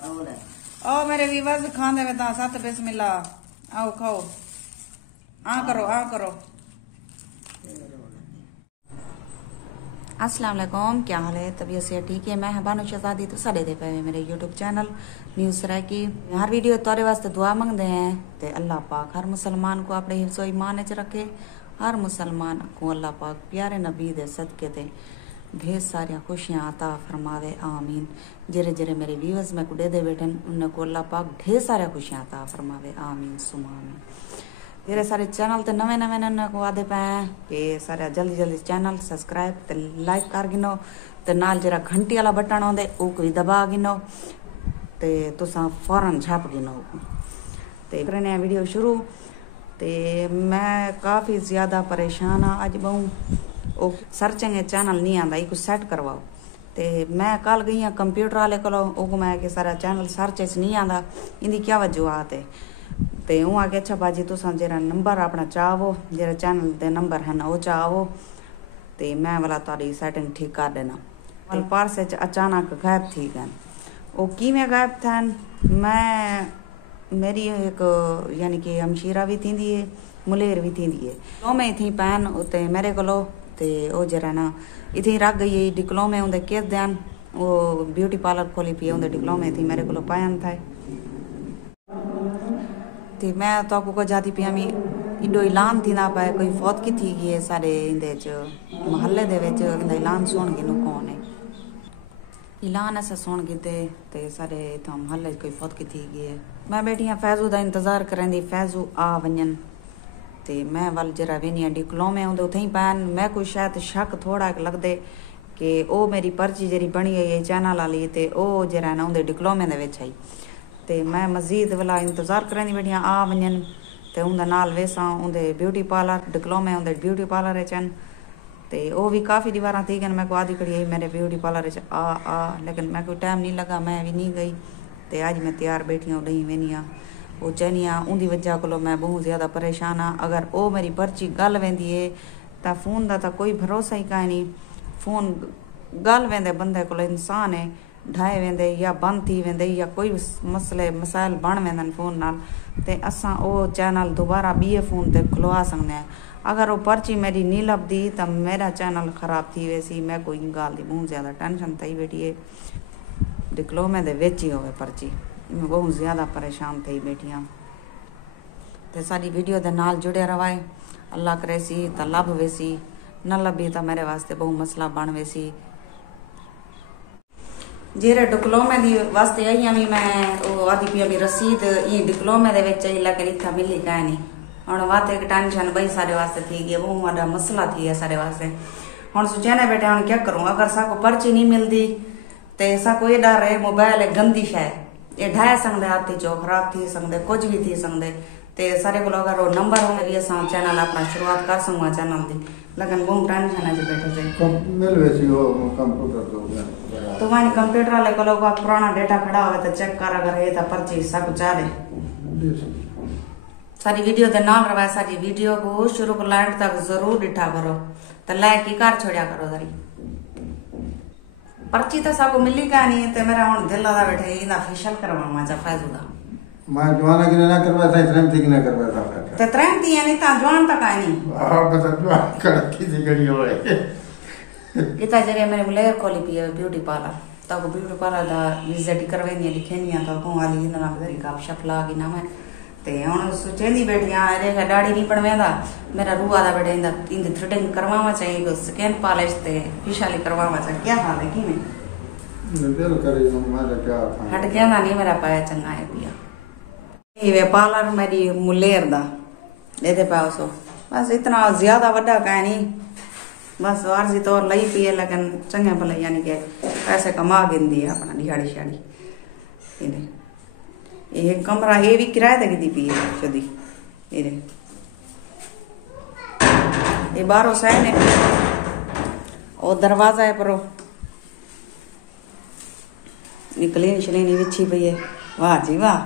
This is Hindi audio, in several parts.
ओ मेरे वीवर्स खाने में ता साथ बिस्मिल्लाह आओ खाओ आ करो। अस्सलाम वालेकुम, क्या हाल है? तबीयत से ठीक है? मैं बानो शहजादी तो साढ़े दे पे मेरे यूट्यूब चैनल न्यूज़ सराय की हर वीडियो तोरे वास्ते दुआ मंगते हैं ते अल्लाह पाक हर मुसलमान को अपने हिफ्ज़ो ईमान च रखे। हर मुसलमान को अल्लाह पाक प्यारे नबी दे सदके ते ढेर सारिया खुशियाँ अता फरमावे आमीन। जरे जरे मेरे व्यूअर्स में कुडे दे बैठन उन्हें को अल्लाह पाक ढेर सारिया खुशियाँ अता फरमावे आमीन सुमा आमीन। तेरे सारे चैनल ते नवे नवे को आदे पे कि सारे जल्दी चैनल सब्सक्राइब ते लाइक कर गिनो ते नाल जरा घंटी वाला बटन आंदे ओ कोई दबा गिनो ते तुसा फौरन छाप गिनो ते करने वीडियो शुरू। ते मैं काफ़ी ज़्यादा परेशान हाँ अज बहु सर्चिंग चैनल नहीं आंदा कुछ सेट करवाओ ते मैं कल गई हाँ कंप्यूटर वाले को मैं कि सारा चैनल सर्च नहीं आंदा इंदी क्या वजूहत है ते हूँ आके अच्छा बाजी तुसा जरा नंबर अपना चाहो जरा चैनल दे नंबर है ना वो चाहो ते मैं वाला तारी सेटिंग ठीक कर देना। वाल पार्स अचानक गायब थी गए वो कि में गायब थे मैं मेरी एक यानी कि हमशीरा भी थी है मुलेर भी थी है दो में थी पैन उते मेरे को ते ओ जरा ना इतनी रख गई डिप्लोमे उनके किस दिन वो ब्यूटी पार्लर खोली पी उनके डिप्लोमे थी मेरे को पैन था ते मैं तो को जाती पिया मी इडो ऐलान थी ना पाए कोई फौत की थी गई सारे इंदे महल्ले दे विच इंदा ऐलान सुन गिनो कौन है ऐलान ऐसा सुन गिते ते सारे इतना महल्ले कोई फौत की थी गई मैं बैठी हाँ फैजू का इंतजार करें फैजू आ वजन ते मैं वाल जरा वेनी डिप्लोमे आंदे उथे ही पैन मैं कोई शायद शक थोड़ा लगदे कि ओ मेरी पर्ची जरी बनी है चैनल वाली ते ओ जरा ना उनके डिप्लोमे दे विच आई ते मैं मजीद वाला इंतजार करें बैठी आ वजन ते उनके नाल वेसा उनके ब्यूटी पार्लर डिप्लोमे उनके ब्यूटी पार्लर चन ते ओ भी काफ़ी दीवार थी गए मैं को आदि खड़ी आई मेरे ब्यूटी पार्लर आ लेकिन मैं कोई टाइम नहीं लगा मैं भी नहीं गई ते अज मैं तैयार बैठी हूँ डही वेनी हाँ वो चहनी हाँ उनकी वजह को मैं बहुत ज़्यादा परेशान हाँ। अगर वो मेरी पर्ची गल वेंदी है तो फोन का तो कोई भरोसा ही काई नहीं फोन गल वेंदे बंदे को इंसान है ढाए वेंदे या बंद थी वेंदे या कोई मसले मसाइल बन वेंदन फोन नाल ते असां वो चैनल दोबारा बीए फोन ते खुलवा सकते हैं। अगर वो पर्ची मेरी नहीं लभदी तो मेरा चैनल खराब थी वैसी मैं कोई गाल की बहुत ज़्यादा टेंशन थी बैठी है डिप्लोमे दे विच ही होवे पर्ची मैं बहुत ज़्यादा परेशान थी बैठी हाँ ते सारी वीडियो दे नाल जुड़े रवाए अल्लाह करे सी तो लभ वेसी न लभी तो मेरे वास्ते बहुत मसला बन वेसी जेरे डिप्लोमे दी वास्ते आई भी मैं वो आदि पी अभी रसीद ये डिप्लोमे दे विच आई लेकिन इतना मिली कहीं नहीं हम वाते एक टेंशन बई सारे वास्ते थी गई बहुत बड़ा मसला थी है सारे वास्ते हम सोचे बैठे हम क्या करूँ अगर साको पर्ची नहीं मिलती तो साको ये डर है मोबाइल है गंदी शायद ये ढाए सकते हाथी चो खराब थी सकते कुछ भी थी सकते ते सारे को अगर वो नंबर हो भी अस चैनल अपना शुरुआत कर सकूँ चैनल की लेकिन बहुत टेंशन है बैठे से तो वही कंप्यूटर वाले को पुराना डेटा खड़ा हो तो चेक कर अगर ये तो पर्ची सब चाहे सारी वीडियो के नाल रवाए सारी वीडियो को शुरू को लाइट तक जरूर डिठा करो तो लाइक ही कर छोड़ा करो सारी पर्ची तो सबको मिली क्या नहीं ते मेरा हुन दिल लगा बैठे इना फेशियल करवावा जा फैजू दा मैं जवाना के ना करवा था इतना ठीक ना करवा था ते त्रैन थी यानी ता जवान तक आई नहीं हां बता जवान कर की गड़ी होए इता जरे मेरे मुलेर खोली पी ब्यूटी पार्लर तो ब्यूटी पार्लर दा विजिट करवेनी लिखेनी तो को वाली ना मेरी गप शप लागी ना मैं ते हुन सोचेंदी बैठी हां अरे दाढ़ी नहीं बनवेंदा मेरा रूह आदा बैठे इंद थ्रेडिंग करवावा चाहिए स्किन पॉलिश ते फेशियल करवावा चाहिए क्या हाल है की में दिल करे मारा क्या हट गया ना नहीं मेरा पाया चंगा है पिया ये पार्लर मेरी मुलेर दा दे पाओ सो बस इतना ज्यादा वड्डा का नहीं बस आरजी तौर लई पी है लेकिन चंगे भले यानी कि पैसे कमा गिंदी है अपना दिहाड़ी शाड़ी ये कमरा ये भी किराए तक दी पी है शुद्धी ये बारो सैन है और दरवाजा है परो निकली शलीनी बिछी पई है वाह जी वाह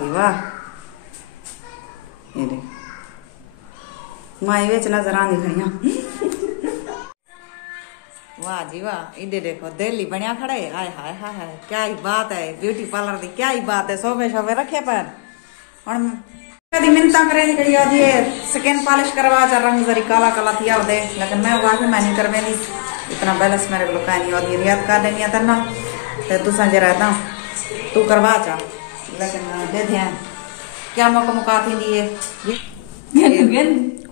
जी वाह ये माई बिच नजर आंदी खड़ियां वाह जी वाह, इधर देखो दिल्ली बढ़िया खड़े, हाय हाय हाय हाय, क्या ही बात है, ब्यूटी पार्लर की क्या ही बात है, सोफे शोफे रखे पर हम कभी मिन्नता करे कड़ी आज ये स्किन पॉलिश करवा चा रंग जरी काला काला थिया दे, लेकिन मैं वाकई मैं नहीं करवेंदी, इतना बैलेंस मेरे को नहीं होती, रियात कर देनी है ना तो तू संजय रहता तू करवा चा, लेकिन दे ध्यान क्या मौका मुका थी दिए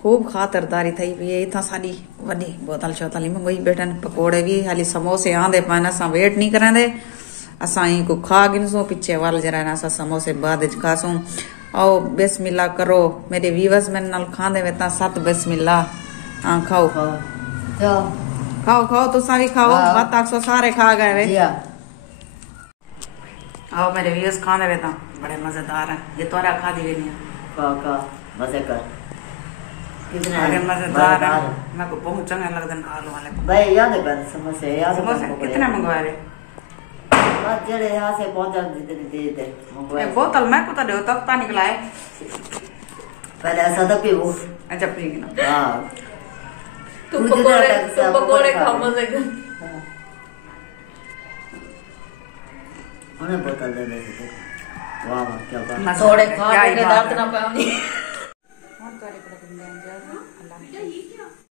खूब खातरदारी थी भी इतना सारी वही बोतल शोतल मंगवाई बैठन, पकोड़े भी हाली समोसे आंदे पान असा वेट नहीं करेंदे, असा को खा गिनसू पीछे वाल जरा असा समोसे बाद खासूं। आओ बिस्मिल्लाह करो मेरे व्यूअर्स में नाल खांदे वे ता सत बिस्मिल्लाह। हां खाओ खाओ खाओ तुसा भी खाओ, बात आखो सारे खा गए वे। आओ मेरे व्यूअर्स खांदे वे ता बड़े मजेदार है, ये तोरा खा दी वे का मजे कर कितना बड़े मजेदार है, मैं को बहुत चंगे लगदन आलू वाले भाई याद है पर समोसे याद समोसे कितने मंगवाए रे? बस जड़े यहाँ से पहुंचा जितने दे दे ए बोतल मैं को तो दे तक पानी निकला है, पहले ऐसा था कि वो अच्छा पी ना हां तू पकोड़े खा मजे कर। उन्हें बोतल दे दे वाह वाह क्या बात, थोड़े खा के दांत ना पाऊंगी। और तोरे को दिन दे अल्लाह